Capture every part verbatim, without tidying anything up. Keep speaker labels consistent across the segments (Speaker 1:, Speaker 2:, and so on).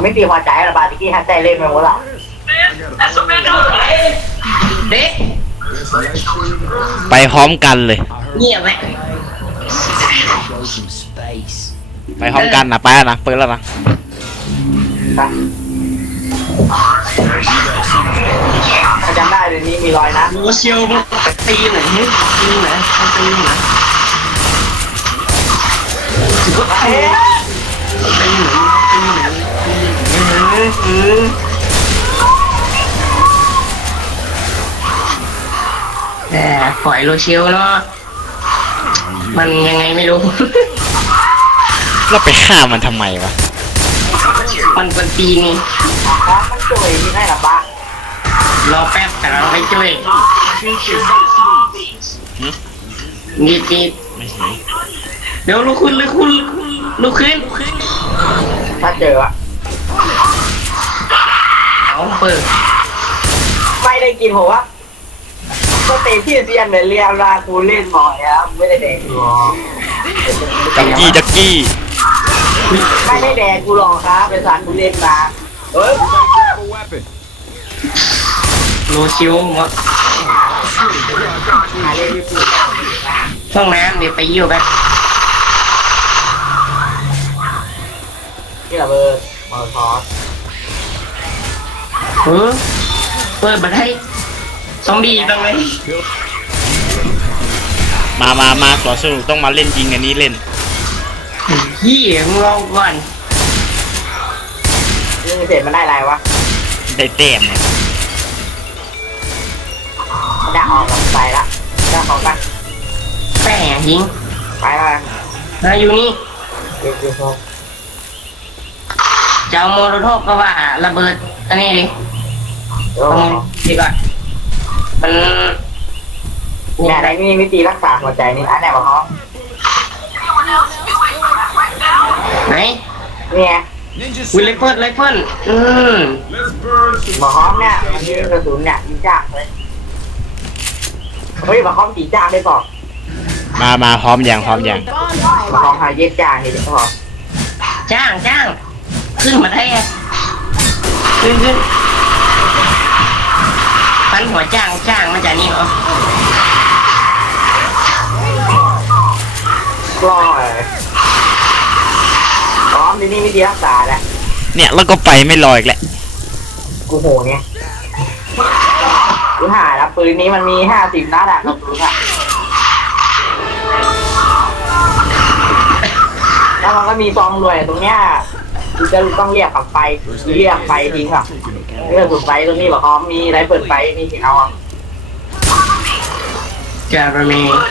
Speaker 1: ไม่ตีพอใจระบาดที่ฮัตใจเล่นไปหมดละเด็ก
Speaker 2: ไปพร้อมกันเลย
Speaker 1: เงียบไหม
Speaker 2: ไปพร้อมกันนะไปแล้วนะเปิดแล้วนะ
Speaker 1: ถ้าจำได้เดี๋ยวนี้มีรอยนะ
Speaker 3: โมเชียวตีไหนตีไหนตีไหน
Speaker 1: เอ๊ะ
Speaker 3: ตีไหนตีไหนแต่ปล่อยโรเชียวแล้วมันยังไงไม่รู้
Speaker 2: เราไปฆ่ามันทำไมวะ
Speaker 3: มันเป็นตีนี่
Speaker 1: มันช่วยที่ไหนหรอปะ
Speaker 3: รอแป๊บแต่เราไม่ช่วยนิดนิดเดี๋ยวลุกขึ้นลุกขึ้นลุกขึ้น
Speaker 1: ถ้าเจออะ
Speaker 3: เอาเปิด
Speaker 1: ไม่ได้กินผมว่าก็เตะที่เซียนเลยเรียราคูเล่นบ่อยครับไม่ได้แดงกู
Speaker 2: จักกี้จักกี้
Speaker 1: ไม่ได้แดงกูหรอกครับเป็นสารกูเล่นมาเฮ้ย
Speaker 3: โลชิวหมดห้องน้ำเดี๋ยวไปยิ้วกัน
Speaker 1: นี่ระเบิดมอลทอส
Speaker 3: เออเปิดมาให้ซอมบี้ตั้งเลย
Speaker 2: มามามาต่อสู้ต้องมาเล่นยิงอันนี้เล่น
Speaker 3: ยี่มึงลองก่อน
Speaker 1: เรื่องเสร็จมันได้อะไรวะ
Speaker 2: ได้เต็มเนี่ย
Speaker 1: ได้ออกไปละได้ออกไป
Speaker 3: แป้งยิง
Speaker 1: ไปละ
Speaker 3: มาอยู่นี่เจ้าโมโลโทก็ว่าระเบิดอันนี้ดิดีก่อนมัน
Speaker 1: เนี่ยในนี่วิธีรักษาหัวใจนี่อันไหนบ้างครับ
Speaker 3: ไหน
Speaker 1: เนี่ย
Speaker 3: วิลเลเฟิร์นเลเฟิร์นอืม
Speaker 1: หมอฮ้อมเนี่ยมันยิงกระสุนเนี่ยยิงจ้าเลยเฮ้ยหมอฮ้อมตีจ้าได้ก่อน
Speaker 2: มามาพร้อมอย่างพร้อมอย่าง
Speaker 1: หมอฮ้อมหาเย็ดจ้าเห็นไหมครับ
Speaker 3: จ้างจ้างขึ้นมาได้ไงขึ้นขึ้นฟันหัวจ้างจ้างมาจากนี่เหรอ
Speaker 1: กล้อยพร้อมที่นี่วิธีรักษาแหละ
Speaker 2: เนี่ยแล้วก็ไปไม่ลอยอีกแหละ
Speaker 1: กูโหเนี่ยกูหาแล้วปืนนี้มันมีห้าสิบนัดอะกระสุนอะแล้วมันก็มีซองรวยตรงเนี้ยกูจะต้องเรียกขับไฟเรียกไฟทิ้งอ่ะเรียกสุดไฟตรงนี้หรอครับมีอะไรเปิดไฟนี่สิเอาอ่ะ
Speaker 3: จาระเม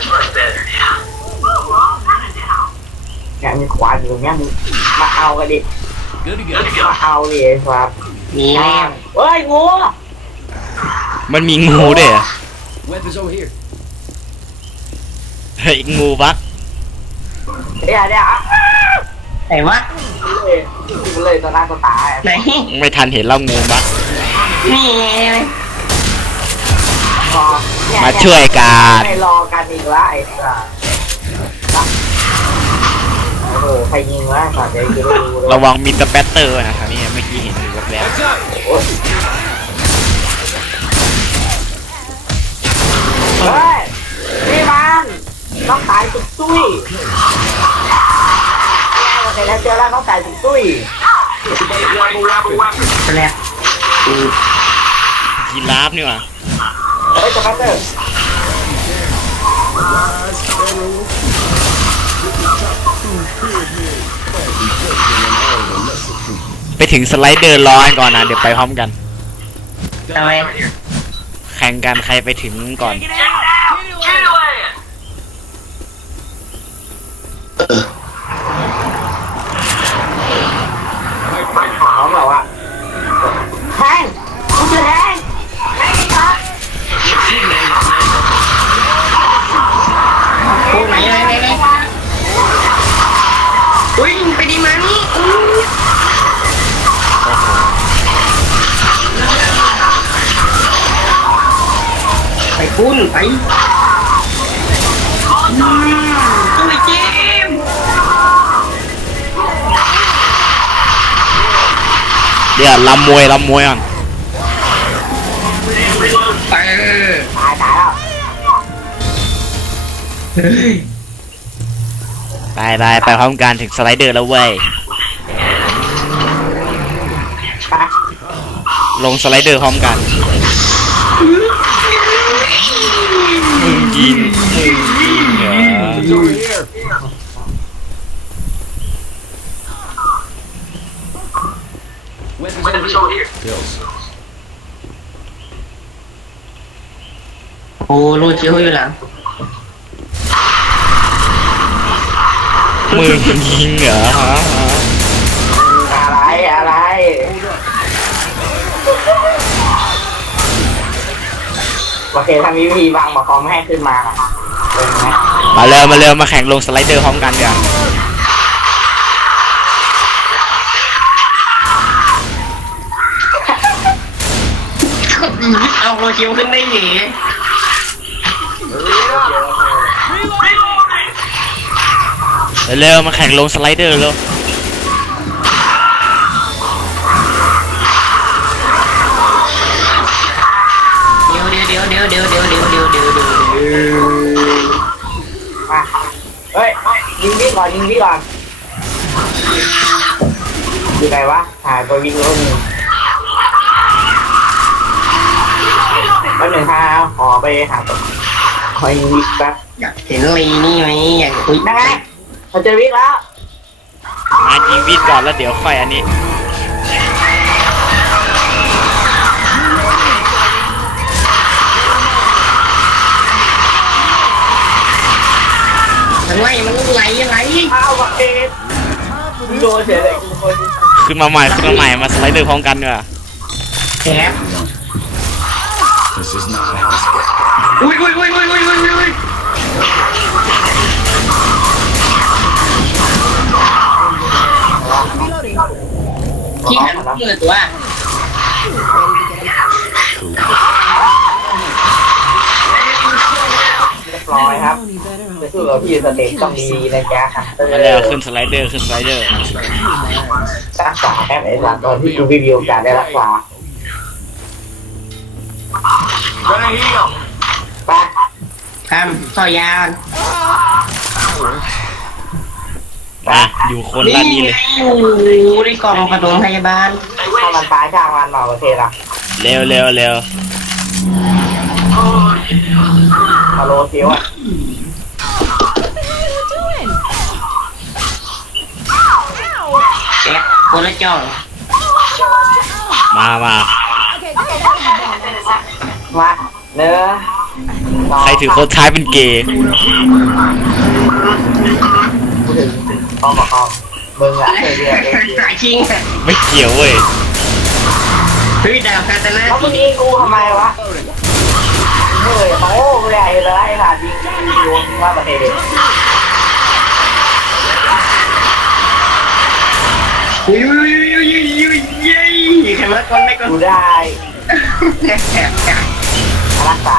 Speaker 1: เนี่ยมีขวานอยู่ตรงเนี้ยมาเอากันดิมาเอาดิครับ
Speaker 3: มีแล้ว
Speaker 1: เฮ้ยงู
Speaker 2: มันมีงูด้วยอ่ะเฮ้ยงูบัก
Speaker 1: เดี๋ยวเดี๋ยว
Speaker 3: ไหนวะ
Speaker 1: เลยเลยตอนหน้าตอนตา
Speaker 3: ไหน
Speaker 2: ไม่ทันเห็นเรางูบัก
Speaker 3: นี่
Speaker 2: มาช่วยกัน
Speaker 1: ไม่รอกันอีกละไอ้สัสโอ้โหใครยิงวะสัตว์เดี๋ยวจะรู้
Speaker 2: ระวังมินเตอร์แปตเตอร์นะครับนี่เมื่อกี้เห็นอยู่แบบแล้ว
Speaker 1: เฮ้ยนี่มันต้องตายสุดตุ้ยเดี๋ยวเจอแล้วต้องตายสุดตุ้ย
Speaker 3: ไปแล้ว
Speaker 2: ยีราฟนี่หว่า
Speaker 1: เฮ้ยจะพัตเตอร์
Speaker 2: ไปถึงสไลเดอร์รอก่อนนะเดี๋ยวไปพร้อมกัน
Speaker 3: ทำไม
Speaker 2: แข่งกันใครไปถึงก่อน
Speaker 1: เขาบอกว่าแทงกูจะแทงแทงครับ
Speaker 3: โอ้ไหนไหนไหนอุ้ยไปดีมานี่ไปปุ้นไปตุ้ยเจม
Speaker 2: เดี๋ยวลำมวยลำมวยก่อน
Speaker 3: ไป
Speaker 1: ตายตายแล้ว
Speaker 2: ไปไปไปพร้อมกันถึงสไลเดอร์แล้วเว้ย
Speaker 1: ไป
Speaker 2: ลงสไลเดอร์พร้อมกันมึงยิงมึงยิงเหรอ
Speaker 3: โอ้รูดชิวอยู่หลัง
Speaker 2: มึงยิงเหรอฮะ
Speaker 1: อะไรอะไรโอเคถ้ามีวิธีวางบอกคอมให้ขึ้นมาเป็นไหม
Speaker 2: มาเร็วมาเร็วมาแข่งลงสไลเดอร์พร้อมกันกัน
Speaker 3: เอาโรชิวขึ้นได้หนี
Speaker 2: เร็วมาแข่งลงสไลเดอร์แล้ว
Speaker 3: เดี๋ยวเดี๋ยวเดี๋ยวเดี๋ยวเดี๋ยวเดี๋ยวเดี๋ยวเดี๋ยวเดี๋ยวเดี๋ยว
Speaker 1: มาเฮ้ยยิงพี่ก่อนยิงพี่ก่อนอยู่ไหนวะหายไปวิ่งรถแป๊บหนึ่งฮะขอไปหาตัวคอยยิงวิกแป๊บ
Speaker 3: อยากเห็นลีนี่ไหมอยากอุ้ย
Speaker 1: นั่งไงเราเจอวิกแล้ว
Speaker 2: มายิงวิดก่อนแล้วเดี๋ยวค่อยอันนี้
Speaker 3: มันไหลมันไหลไหล
Speaker 1: อ้าวบักเก็ตโดนเฉยเลยกูคน
Speaker 2: ขึ้นมาใหม่ขึ้นมาใหม่มาสไลเดอร์พร้อมกันดีกว่า
Speaker 3: แอบอุ้ยอุ้ยอุ้ยอุ้ยอุ้ยอุ้ยอุ้ยที่หันเปิดตัว
Speaker 1: เรียบร้อยครับจะสู้กับพี่สเต็ปต้องดีนะจ๊ะ
Speaker 2: มาแล้วขึ้นสไลเดอร์ขึ้นสไลเดอร์
Speaker 1: รักษาแค่ไหนหลังตอนที่กูไม่มีโอกาสได้รักษาไป
Speaker 3: ทำต่อยาว
Speaker 2: มาอยู่คนละนี่เลย
Speaker 3: โอ้โหได้กล่องกระดงพยาบาล
Speaker 1: ถ้ามันตายช่างมันมาโอเคละ
Speaker 2: เร็วเร็วเร็ว
Speaker 1: มาโลเทียวอ่ะ
Speaker 3: แอบคนละจ่อง
Speaker 2: มามา
Speaker 1: มาเนื้อ
Speaker 2: ใครถือโค้ดท้ายเป็นเกย์
Speaker 1: กูถึงต้องบอกเขามึงอ่ะเคยเรียกเอง
Speaker 3: สายชิง
Speaker 2: ไม่เกี่ยวเว้ย
Speaker 3: เฮ้ยดาวคาตานะ
Speaker 1: แล้วมึงยิงกูทำไมวะเฮ้ยโอ้ไม่ได้เลยค่ะยิงยิงโดนว่าประเทศ
Speaker 3: อุ้ยอุ้ยอุ้ยอุ้ยอุ้ยเย้ใครมาก่อนได้ก่อน
Speaker 1: กูได้รักษา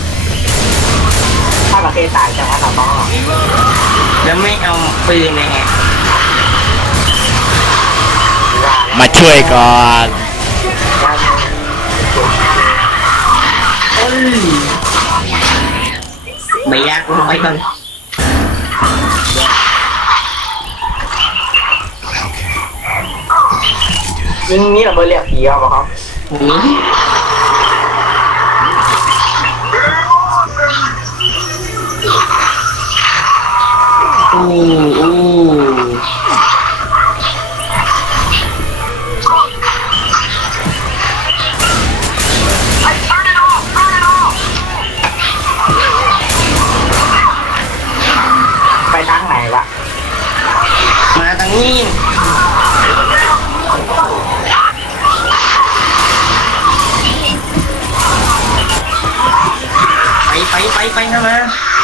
Speaker 1: ถ้าประเทศตายจะมาทำบ้าง
Speaker 3: แล้วไม่เอาปืนนะฮะ
Speaker 2: มาช่วยก่อน
Speaker 3: เอ้ยไม่ยากลงไปก่อน
Speaker 1: ยิงนี่เราไปเรียกผีเอาครับ
Speaker 3: นี่อู้อู้
Speaker 1: ไปทางไหนวะ
Speaker 3: มาทางนี้ไปไปไปไปนะมา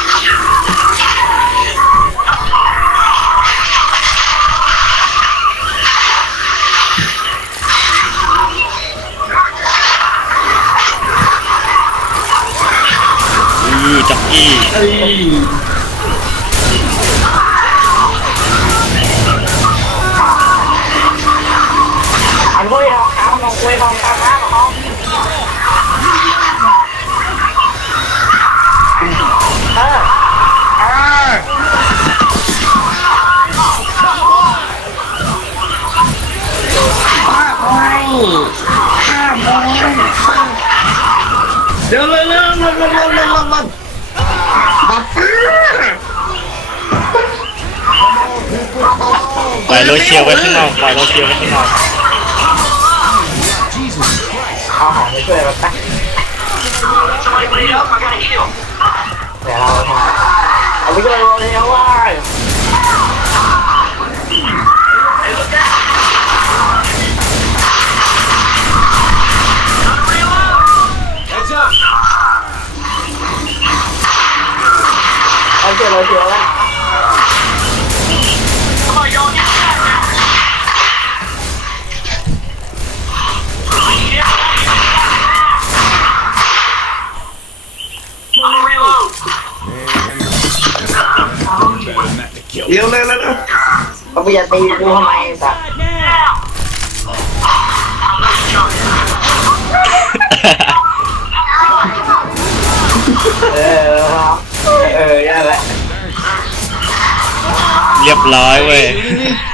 Speaker 2: อือจ็อกกี้
Speaker 3: เอ้ย
Speaker 1: อันพวกเราครับช่วยของกลางนะของเออเออ
Speaker 3: ฆ่าไปฆ่าไปเร็วเร็วเร็วเร็วเร็วเร็วเร็วเร็วบัตร
Speaker 2: ปล่อยโรเชียวไว้ข้างนอกปล่อยโรเชียวไว้ข้างนอก
Speaker 1: เอาของไปช่วยมันไปเดี๋ยวเราทำเอาไปช่วยเราเลยเอาไว้เอาเชื่อเราเชื่อแล้วเร็วเร็วเร็วเร็วเขาไปอย่าตีกูทำไมสัตว์เออครับเออนั่นแหละ
Speaker 2: เรียบร้อยเว้ย